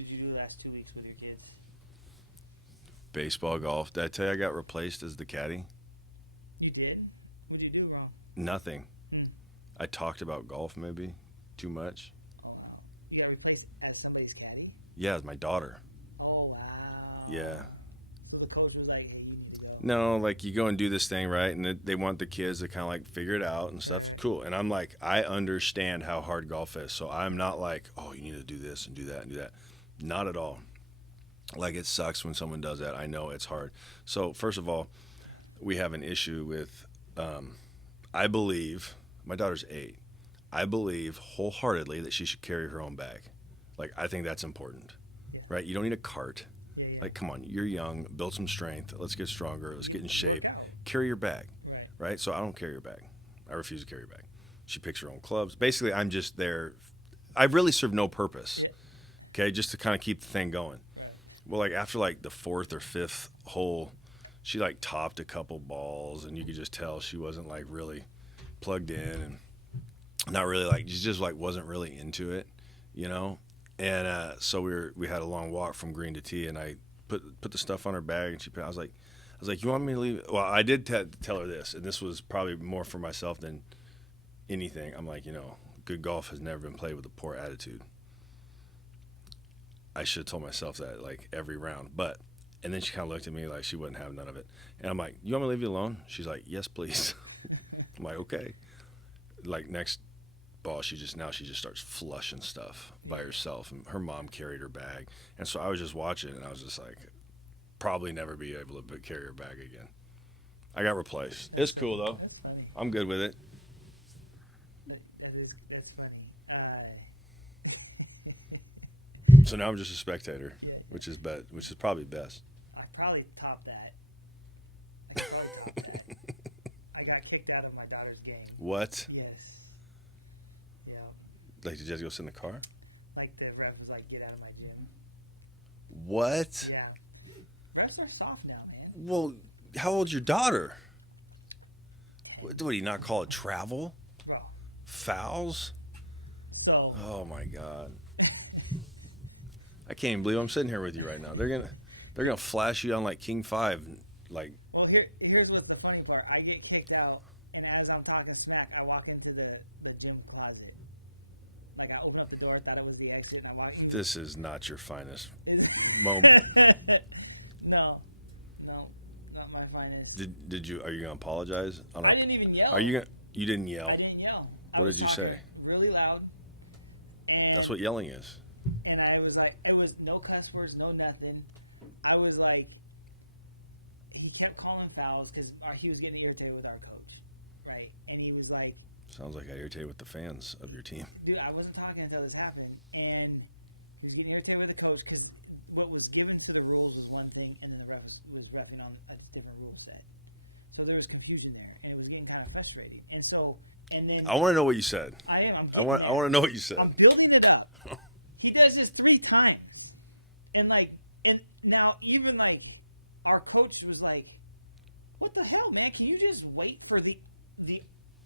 did you do the last 2 weeks with your kids? Baseball, golf. Did I tell you I got replaced as the caddy? You did? What'd you do wrong? Nothing. Hmm. I talked about golf maybe too much. Oh, wow. You got replaced as somebody's caddy? Yeah, it's my daughter. Oh, wow. Yeah. So the coach was like, hey, you need to go. No, like you go and do this thing, right? And they want the kids to kind of like figure it out and stuff. Right. Cool. And I'm like, I understand how hard golf is. So I'm not like, oh, you need to do this and do that and do that. Not at all. Like it sucks when someone does that. I know it's hard. So first of all, we have an issue with, I believe, my daughter's 8. I believe wholeheartedly that she should carry her own bag. Like, I think that's important. Yeah. Right? You don't need a cart. Yeah. Like, come on, you're young, build some strength. Let's get stronger. Let's get in shape. Work out. Carry your bag. Right. So I don't carry her bag. I refuse to carry her bag. She picks her own clubs. Basically, I'm just there. I really serve no purpose. Yeah. Okay, just to kind of keep the thing going. Right. Well, like after like the 4th or 5th hole, she like topped a couple balls, and you could just tell she wasn't like really plugged in and not really like, she just like wasn't really into it, you know? And so we had a long walk from green to tee, and I put the stuff on her bag, and I was like, you want me to leave? Well, I did tell her this, and this was probably more for myself than anything. I'm like, good golf has never been played with a poor attitude. I should have told myself that like every round, and then she kind of looked at me like she wouldn't have none of it. And I'm like, you want me to leave you alone? She's like, yes, please. I'm like, okay. Like next ball, she just starts flushing stuff by herself, and her mom carried her bag. And so I was just watching, and I was just like, probably never be able to carry her bag again. I got replaced. It's cool though. That's funny. I'm good with it. That's funny. So now I'm just a spectator. Yeah. Which is probably best. I probably top that. I could probably top that. I got kicked out of my daughter's game. What? Yes. Yeah. Like, did you guys go sit in the car? Like the ref was like, get out of my gym. What? Yeah. Refs are soft now, man. Well, how old's your daughter? 10. What, do you not call it travel? Bro. Fouls? So. Oh my God. I can't even believe I'm sitting here with you right now. They're gonna flash you on like King 5, like. Well, here's what's the funny part. I get kicked out, and as I'm talking smack, I walk into the gym closet. Like I open up the door, thought it was the exit, and I walk. This is not your finest moment. No, not my finest. Did you? Are you gonna apologize? I didn't even yell. You didn't yell. I didn't yell. I was talking really loud, and that's what yelling is. And I was like, it was no cuss words, no nothing. I was like, he kept calling fouls because he was getting irritated with our coach, right? And he was like, sounds like I irritated with the fans of your team. Dude, I wasn't talking until this happened, and he was getting irritated with the coach because what was given to the rules was one thing, and then the ref was reffing on a different rule set. So there was confusion there, and it was getting kind of frustrating. And then I want to know what you said. I'm getting there. I want to know what you said. I'm building it up. He does this 3 times. And now even like our coach was like, what the hell, man? Can you just wait for the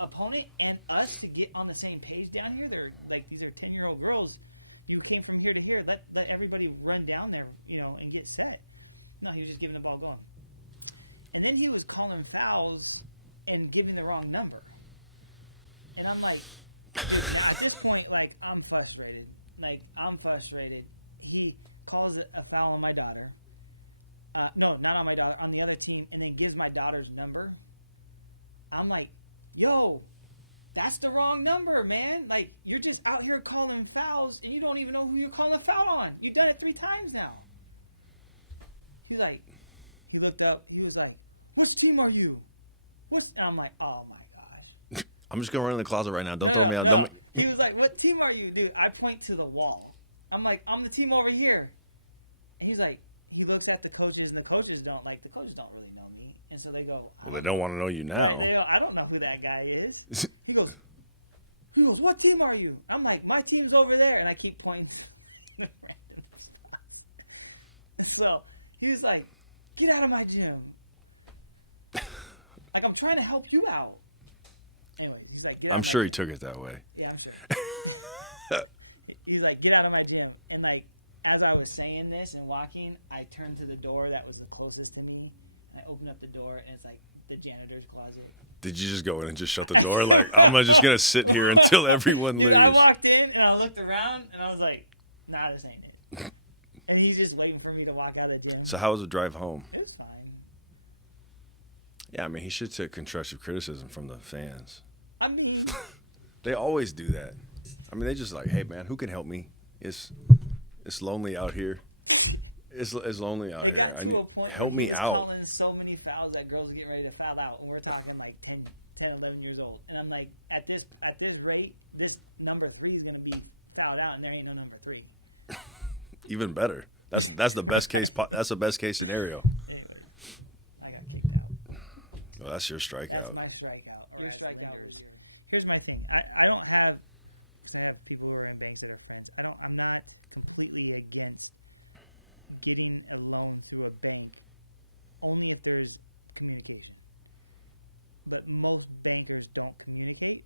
opponent and us to get on the same page down here? They're like, these are 10-year-old girls. You came from here to here. Let everybody run down there, and get set. No, he was just giving the ball going. And then he was calling fouls and giving the wrong number. And I'm like, dude, now at this point, like, I'm frustrated. He calls a foul on my daughter. No, not on my daughter, on the other team, and then gives my daughter's number. I'm like, yo, that's the wrong number, man. Like, you're just out here calling fouls, and you don't even know who you're calling a foul on. You've done it 3 times now. He looked up. He was like, which team are you? And I'm like, oh, my gosh. I'm just going to run in the closet right now. Don't throw me out. No. He was like, what team are you? Dude, I point to the wall. I'm like, I'm the team over here. And he's like, he looks at the coaches, and the coaches don't really know me. And so they go, I don't want to know you now. Right, they go, I don't know who that guy is. He goes, what team are you? I'm like, my team's over there. And I keep pointing to the random spots. So he was like, get out of my gym. Like, I'm trying to help you out. Anyways, he's like, get out of my gym. I'm sure he took it that way. Yeah, I'm sure. He's like, get out of my gym. And like, as I was saying this and walking, I turned to the door that was the closest to me. And I opened up the door, and it's like the janitor's closet. Did you just go in and just shut the door? Like, I'm just going to sit here until everyone leaves. Dude, I walked in, and I looked around, and I was like, nah, this ain't it. And he's just waiting for me to walk out of the gym. So how was the drive home? It was fine. Yeah, I mean, he should take constructive criticism from the fans. I mean, They always do that. I mean, they just like, hey, man, who can help me? It's lonely out here. It's lonely out here. it got to a point where help he me was out. calling so many fouls that girls were getting ready to foul out, and we're talking like 10, 11 years old. And I'm like, at this rate, this number 3 is going to be fouled out, and there ain't no number 3. Even better. That's the best case. That's the best case scenario. Anyways, I got kicked out. Well, that's your strikeout. That's my strikeout. Or Your as strikeout lenders. was your... Here's my thing. I don't have, because I have people who are in banks that are friends. I'm not completely against getting a loan through a bank, only if there's communication. But most bankers don't communicate,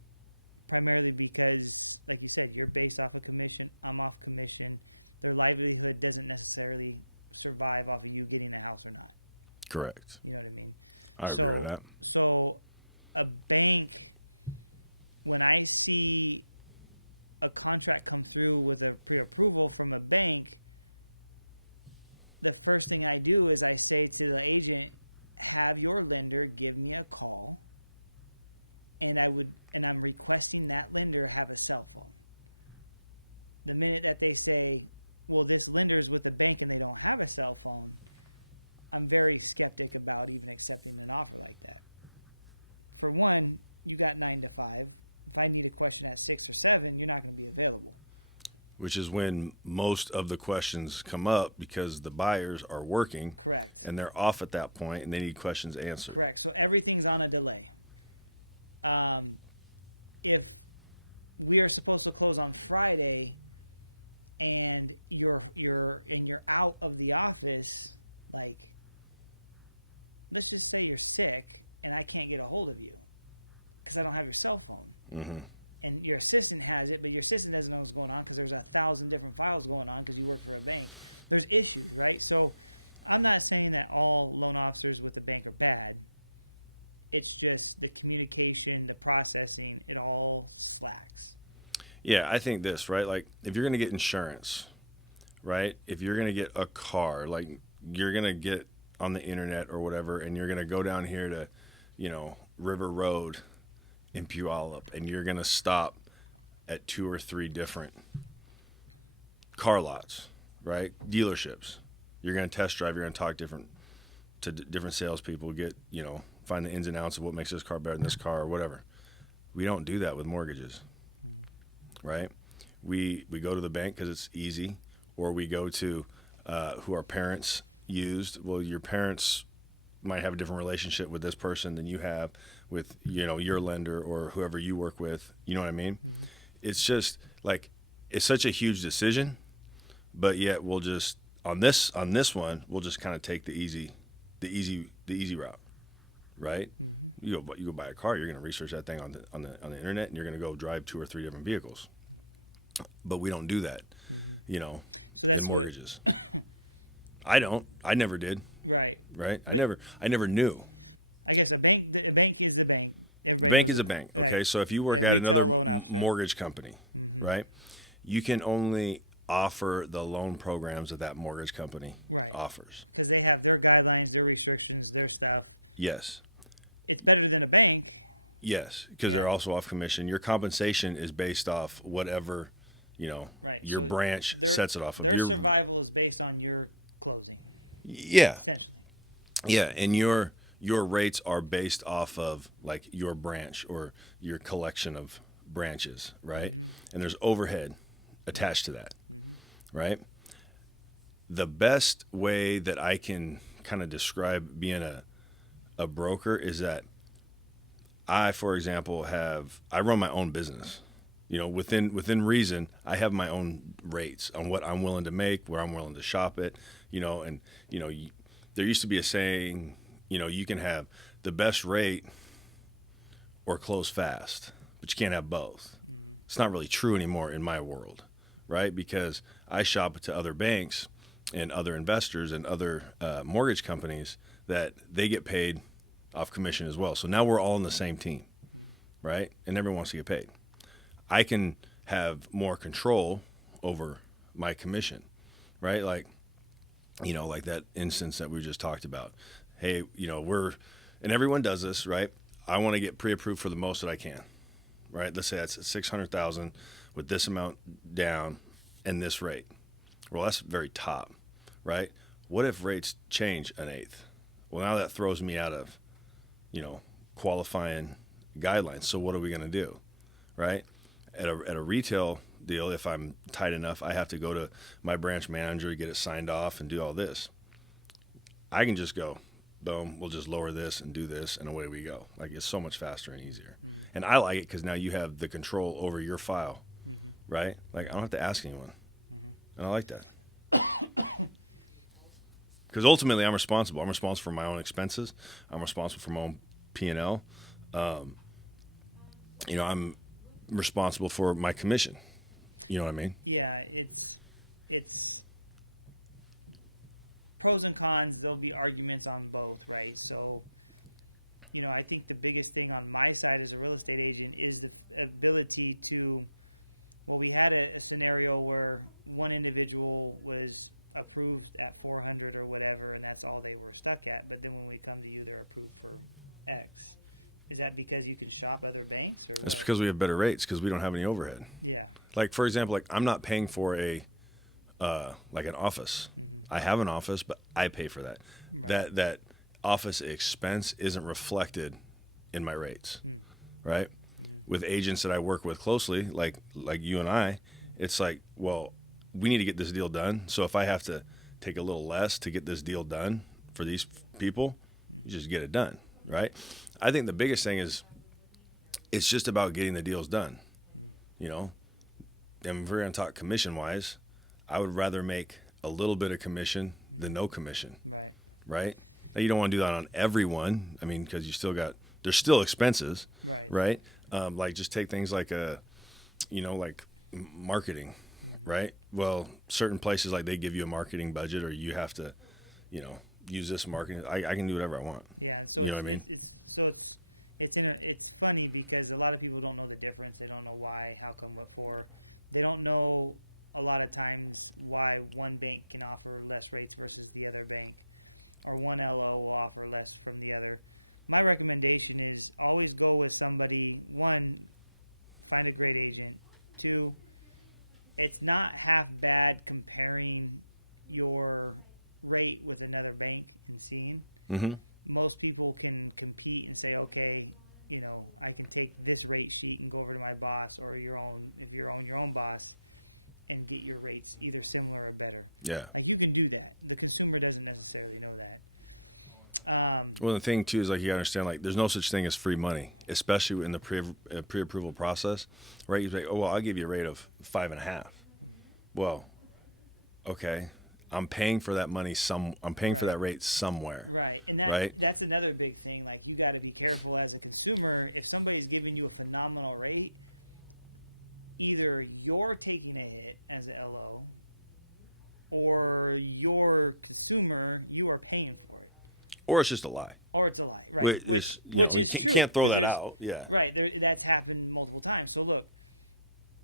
primarily because, like you said, you're based off of commission. I'm off commission. Their livelihood doesn't necessarily survive off of you getting a house or not. Correct. You know what I mean? I agree with that. So a bank, when I see a contract come through with a pre-approval from a bank, the first thing I do is I say to the agent, have your lender give me a call, and I'm requesting that lender have a cell phone. The minute that they say, well, this lender's with the bank and they don't have a cell phone, I'm very skeptic about even accepting an offer like that. For one, you got 9 to 5. If I need a question at 6 or 7, you're not going to be available. Which is when most of the questions come up because the buyers are working. Correct. And they're off at that point and they need questions answered. Correct. So everything's on a delay. If we are supposed to close on Friday and you're out of the office, like, let's just say you're sick and I can't get a hold of you because I don't have your cell phone. Mm-hmm. And your assistant has it, but your assistant doesn't know what's going on because there's 1,000 different files going on because you work for a bank. There's issues, right? So I'm not saying that all loan officers with the bank are bad. It's just the communication, the processing, it all slacks. Yeah, I think this, right? Like, if you're going to get insurance, right? If you're going to get a car, like, you're going to get on the internet or whatever, and you're going to go down here to, River Road in Puyallup, and you're going to stop at 2 or 3 different car lots, right? Dealerships. You're going to test drive. You're going to talk to different salespeople, find the ins and outs of what makes this car better than this car or whatever. We don't do that with mortgages, right? We go to the bank because it's easy, or we go to who our parents used. Well, your parents might have a different relationship with this person than you have with, your lender or whoever you work with. You know what I mean? Mm-hmm. It's just like, it's such a huge decision, but yet we'll just, on this one, we'll just kind of take the easy route, right? Mm-hmm. You go buy a car, you're going to research that thing on the internet, and you're going to go drive 2 or 3 different vehicles. But we don't do that, So that's in mortgages. I never did. Right. But I never knew. I guess a bank is a bank. Everybody Bank knows is a it. bank. Okay, Right. so if you work A at retail loan another officer. mortgage company, right, you can only offer the loan programs that mortgage company Right. offers. Because they have their guidelines, their restrictions, their stuff. Yes. It's better than a bank. Yes, because they're also off commission. Your compensation is based off whatever, Right. your So branch sets it off of. Their survival is based on your closing, Yeah. essentially. Yeah, and your rates are based off of like your branch or your collection of branches, right? Mm-hmm. And there's overhead attached to that, right? The best way that I can kind of describe being a broker is that I, for example, I run my own business. Within reason, I have my own rates on what I'm willing to make, where I'm willing to shop it, there used to be a saying, you can have the best rate or close fast, but you can't have both. Mm-hmm. It's not really true anymore in my world, right? Because I shop to other banks and other investors and other mortgage companies that they get paid off commission as well. So now we're all on the same team, right? And everyone wants to get paid. I can have more control over my commission, right? Like, you know, like that instance that we just talked about. Hey, you know, and everyone does this, right? I want to get pre-approved for the most that I can, right? Let's say that's $600,000 with this amount down and this rate. Well, that's very top, right? What if rates change an eighth? Well, now that throws me out of, you know, qualifying guidelines. So what are we going to do, right? At a retail deal, if I'm tight enough, I have to go to my branch manager, get it signed off, and do all this. I can just go, boom, we'll just lower this and do this, and away we go. Like, it's so much faster and easier. Mm-hmm. And I like it because now you have the control over your file, mm-hmm. right? Like, I don't have to ask anyone. Mm-hmm. And I like that. Because ultimately, I'm responsible. I'm responsible for my own expenses. I'm responsible for my own P&L. You know, I'm responsible for my commission. You know what I mean? Yeah, it's pros and cons. There'll be arguments on both, right? So, you know, I think the biggest thing on my side as a real estate agent is the ability to, well, we had a scenario where one individual was approved at 400 or whatever, and that's all they were stuck at. But then when we come to you, they're approved for X. Is that because you can shop other banks or what? It's because we have better rates because we don't have any overhead. Yeah. Like, for example, like I'm not paying for like an office. Mm-hmm. I have an office, but I pay for that. Right. That office expense isn't reflected in my rates, right? Mm-hmm. With agents that I work with closely, like you and I, it's like, well, we need to get this deal done. So if I have to take a little less to get this deal done for these people, you just get it done, right? I think the biggest thing is it's just about getting the deals done, you know? And if we're going to talk commission-wise, I would rather make a little bit of commission than no commission. Right. Right? Now, you don't want to do that on everyone. I mean, because there's still expenses. Right. Like just take things like like marketing, right? Well, certain places, like they give you a marketing budget or you have to, use this marketing. I can do whatever I want. Yeah. So it's funny because a lot of people don't know the difference. They don't know why, how come, what for. They don't know a lot of times why one bank can offer less rates versus the other bank, or one LO will offer less from the other. My recommendation is always go with somebody. One, find a great agent. Two, it's not half bad comparing your rate with another bank and seeing. Mm-hmm. Most people can compete and say, okay, I can take this rate sheet and go over to my boss or if you're your own boss, and get your rates either similar or better. Yeah. Like, you can do that. The consumer doesn't necessarily know that. Well, the thing too is, like, you gotta understand, like, there's no such thing as free money, especially in the pre-approval process, right? You say, oh, well, I'll give you a rate of 5.5. Well, okay, I'm paying for that money. I'm paying for that rate somewhere. Right, and that's another big thing. Like, you got to be careful as a consumer. If somebody's giving you a phenomenal rate, either you're taking a hit as a LO, or your consumer, you are paying for it. Or it's just a lie. Or it's a lie, right? Which is true. You can't throw that out. Yeah. Right. That's happened multiple times. So look,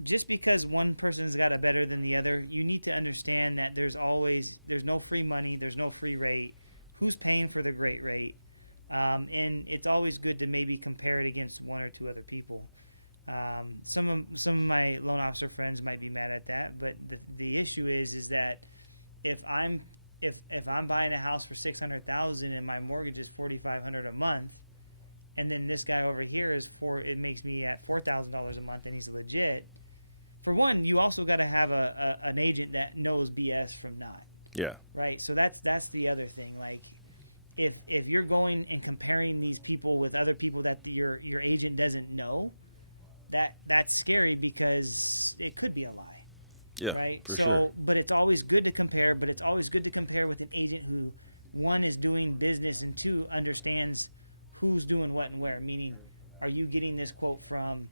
just because one person's got a better than the other, you need to understand that there's no free money, there's no free rate. Who's paying for the great rate? And it's always good to maybe compare it against one or two other people. Some of my loan officer friends might be mad at that, but the issue is that if I'm buying a house for $600,000 and my mortgage is $4,500 a month, and then this guy over here it makes me at $4,000 a month, and he's legit. For one, you also got to have an agent that knows BS from not. Yeah. Right. So that's the other thing. Like, if you're going and comparing these people with other people that your agent doesn't know, that's scary because it could be a lie. Yeah. Right. So, sure. But it's always good to compare. But it's always good to compare with an agent who, one, is doing business, and two, understands who's doing what and where. Meaning, are you getting this quote from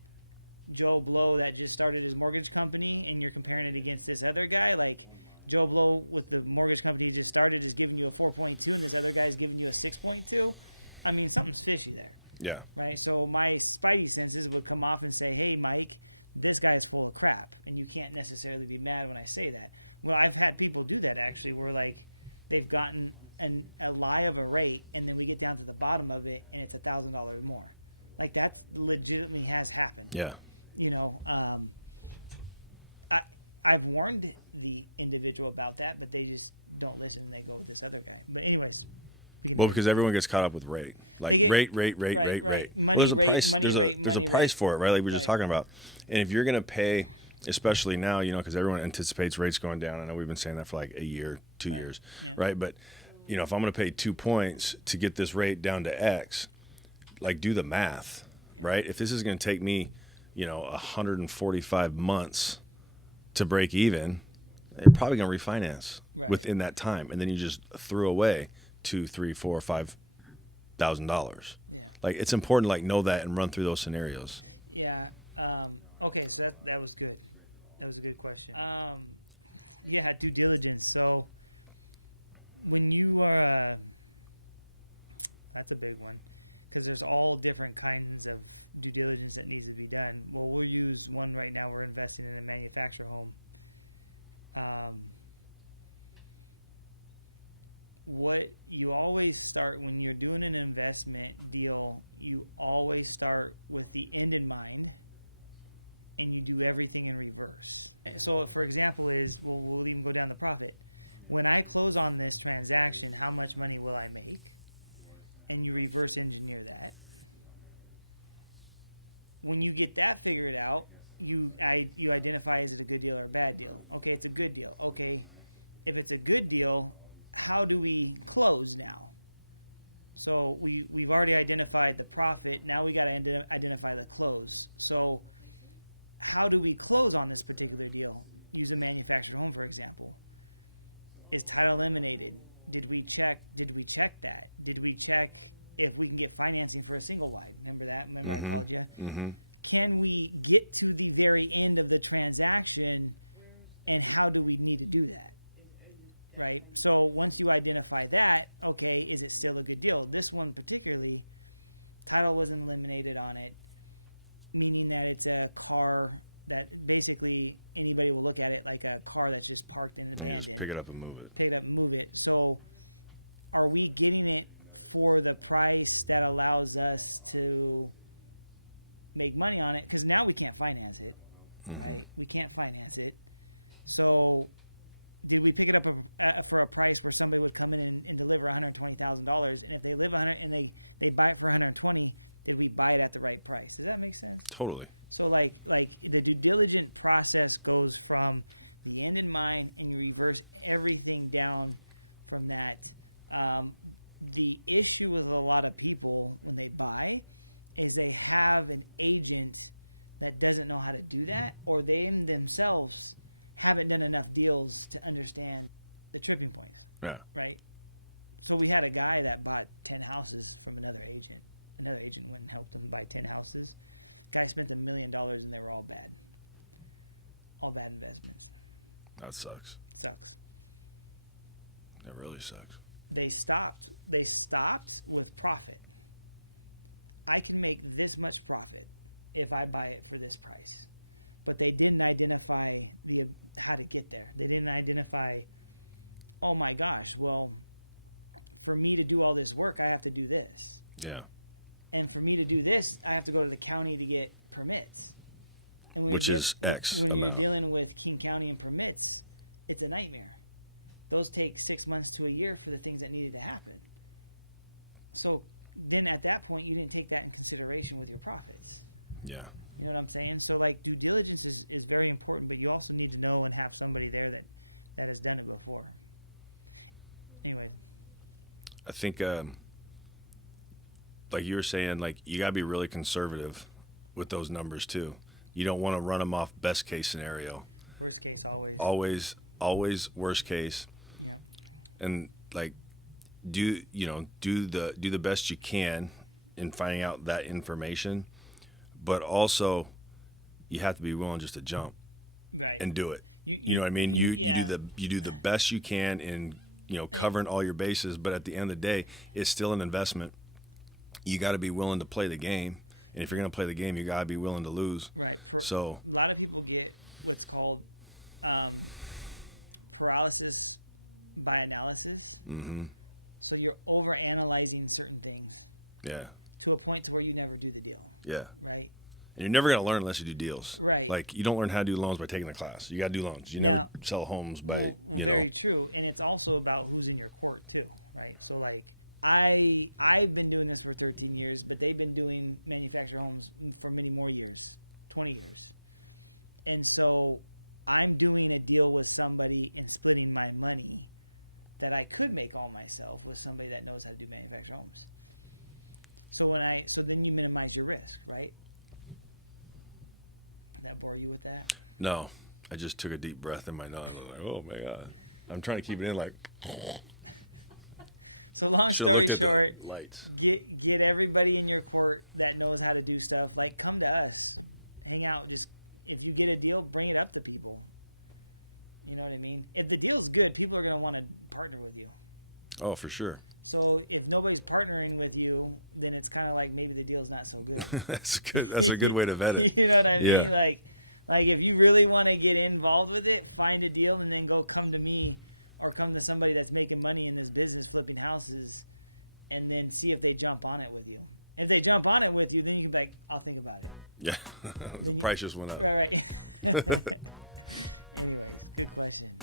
Joe Blow that just started his mortgage company and you're comparing it against this other guy, like Joe Blow with the mortgage company he just started is giving you a 4.2 and this other guy's giving you a 6.2, I mean, something's fishy there. Yeah. Right? So my spidey senses would come off and say, hey, Mike, this guy is full of crap. And you can't necessarily be mad when I say that. Well, I've had people do that, actually, where, like, they've gotten a lie of a rate, and then we get down to the bottom of it, and it's $1,000 more. Like, that's legitimately has happened. Yeah. You know, I've warned the individual about that, but they just don't listen, and they go with this other guy. But anyways, because everyone gets caught up with rate. Like, rate. Money, rate. There's a price for it, right? Like we were just talking about. And if you're going to pay, especially now, you know, because everyone anticipates rates going down. I know we've been saying that for like a year, 2 years, right? But, you know, if I'm going to pay 2 points to get this rate down to X, like do the math, right? If this is going to take me, you know, 145 months to break even, you're probably going to refinance within that time. And then you just threw away $2,000, $3,000, $4,000, $5,000. Yeah. Like, it's important to, like, know that and run through those scenarios. Yeah. Okay, so that was good. That was a good question. Yeah, due diligence. So when you are, that's a big one, because there's all different kinds of due diligence that needs to be done. Well, we'll use one right now. We're investing in a manufactured home. What you always start when you're doing an investment deal, you always start with the end in mind, and you do everything in reverse. So, for example, we'll even go down the profit. When I close on this transaction, how much money will I make? And you reverse engineer that. When you get that figured out, you identify, is it a good deal or a bad deal? Okay, it's a good deal. Okay, if it's a good deal, how do we close now? So we've already identified the profit. Now we got to identify the close. So how do we close on this particular deal? Use a manufactured home, for example. Is title eliminated? Did we check that? Did we check if we can get financing for a single wide? Remember that? Remember I called you? Mm-hmm. Can we get to the very end of the transaction, and how do we need to do that? Right? So once you identify that, okay, is it still a good deal? This one particularly, title wasn't eliminated on it, meaning that it's a car that basically anybody will look at it like a car that's just parked and abandoned. Just pick it up and move it. Pick it up and move it. So are we getting it for the price that allows us to make money on it? Because now we can't finance it, right? We can't finance it. So did we pick it up for a price where somebody would come in and deliver $120,000, and if they live 100 and they buy it for 120, did we buy it at the right price? Does that make sense? Totally. So like the due diligent process goes from the end in mind, and you reverse everything down from that. The issue with a lot of people when they buy is they have an agent that doesn't know how to do that, or they themselves haven't done enough deals to understand the tripping points. Yeah. Right? So we had a guy that bought 10 houses from another agent. Another agent went and helped him buy 10 houses. Guy spent $1 million, and they were all bad. All bad investments. That sucks. Sucks. That really sucks. They stopped with profit. I can make this much profit if I buy it for this price. But they didn't identify how to get there. They didn't identify, oh my gosh, well, for me to do all this work, I have to do this. Yeah. And for me to do this, I have to go to the county to get permits. And when Which is X when amount. you're dealing with King County and permits, it's a nightmare. Those take 6 months to a year for the things that needed to happen. So then at that point, you didn't take that in consideration with your profits. Yeah. You know what I'm saying? So like due diligence is very important, but you also need to know and have somebody there that has done it before. Anyways. I think, like you were saying, like you got to be really conservative with those numbers too. You don't want to run them off best case scenario. Worst case always. Always worst case. Yeah. And like do the best you can in finding out that information, but also you have to be willing just to jump right, and do it. You know what I mean? Yeah. You do the best you can in, covering all your bases, but at the end of the day, it's still an investment. You got to be willing to play the game, and if you're going to play the game, you got to be willing to lose. Right. So a lot of people get what's called paralysis by analysis. Mm-hmm. So you're over analyzing certain things. Yeah. To a point to where you never do the deal. Yeah. Right. And you're never going to learn unless you do deals. Right. Like, you don't learn how to do loans by taking the class. You got to do loans. You never sell homes by, very true. And it's also about who's in your court too, right? So like I've been doing this for 13 years, but they've been doing manufactured homes for many more years, 20 years. And so I'm doing a deal with somebody and splitting my money that I could make all myself with somebody that knows how to do manufactured homes. So then you minimize your risk, right? Did that bore you with that? No, I just took a deep breath in my nose. I was like, oh my God. I'm trying to keep it in like. So long story short, get everybody in your court that knows how to do stuff. Like, come to us, hang out. Just if you get a deal, bring it up to people. You know what I mean? If the deal's good, people are going to want to partner with you. Oh, for sure. So if nobody's partnering with you, then it's kind of like maybe the deal's not so good. That's good. That's a good way to vet it. You know what I mean? Yeah. Like if you really want to get involved with it, find a deal and then go come to me or come to somebody that's making money in this business flipping houses and then see if they jump on it with you. If they jump on it with you, then you can be like, I'll think about it. Yeah. The price just went up. Right. Anyways, good question.